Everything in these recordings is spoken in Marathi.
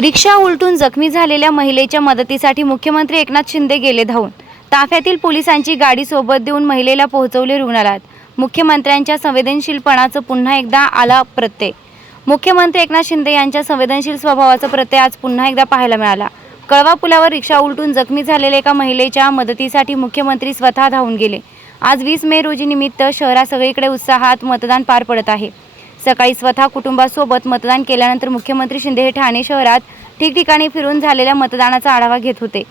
रिक्षा उलटून जखमी झालेल्या महिलेच्या मदतीसाठी मुख्यमंत्री एकनाथ शिंदे गेले धावून. ताफ्यातील पोलिसांची गाडी सोबत देऊन महिलेला पोहोचवले रुग्णालयात. मुख्यमंत्र्यांच्या संवेदनशीलपणाचं पुन्हा एकदा आला प्रत्यय. मुख्यमंत्री एकनाथ शिंदे यांच्या संवेदनशील स्वभावाचा प्रत्यय आज पुन्हा एकदा पाहायला मिळाला. कळवा पुलावर रिक्षा उलटून जखमी झालेल्या एका महिलेच्या मदतीसाठी मुख्यमंत्री स्वतः धावून गेले. आज वीस मे रोजी निमित्त शहरात सगळीकडे उत्साहात मतदान पार पडत आहे. सकाळी स्वतः कुटुंबासोबत मतदान केल्यानंतर मुख्यमंत्री शिंदे हे ठाणे शहरात ठिकठिकाणी फिरून झालेल्या मतदानाचा आढावा घेत होते.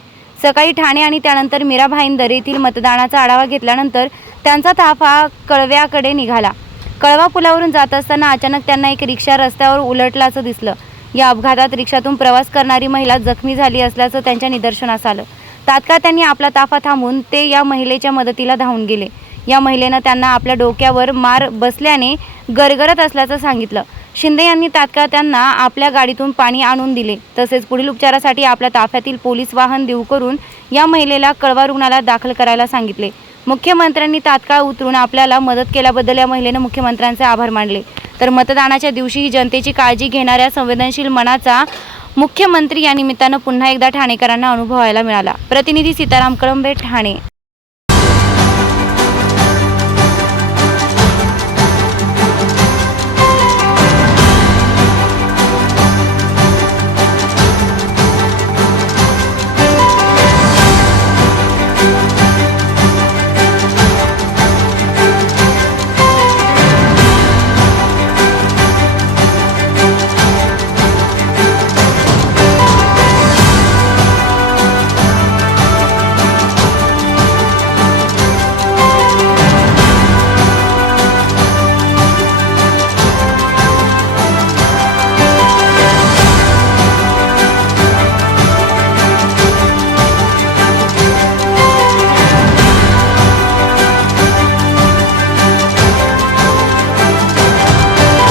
सकाळी ठाणे आणि त्यानंतर मीरा भाईंदर येथील मतदानाचा आढावा घेतल्यानंतर त्यांचा ताफा कळव्याकडे निघाला. कळवा पुलावरून जात असताना अचानक त्यांना एक रिक्षा रस्त्यावर उलटल्याचं दिसलं. या अपघातात रिक्षातून प्रवास करणारी महिला जखमी झाली असल्याचं त्यांच्या निदर्शनास आलं. तात्काळ त्यांनी आपला ताफा थांबून ते या महिलेच्या मदतीला धावून गेले. या महिलेनं त्यांना आपल्या डोक्यावर मार बसल्याने गरगरत असल्याचं सांगितलं. शिंदे यांनी तात्काळ त्यांना आपल्या गाडीतून पाणी आणून दिले. तसेच पुढील उपचारासाठी आपल्या ताफ्यातील पोलीस वाहन देऊ करून या महिलेला कळवा रुग्णालयात दाखल करायला सांगितले. मुख्यमंत्र्यांनी तात्काळ उतरून आपल्याला मदत केल्याबद्दल या महिलेनं मुख्यमंत्र्यांचे आभार मानले. तर मतदानाच्या दिवशीही जनतेची काळजी घेणाऱ्या संवेदनशील मनाचा मुख्यमंत्री या निमित्तानं पुन्हा एकदा ठाणेकरांना अनुभवायला मिळाला. प्रतिनिधी सीताराम कळंबे ठाणे.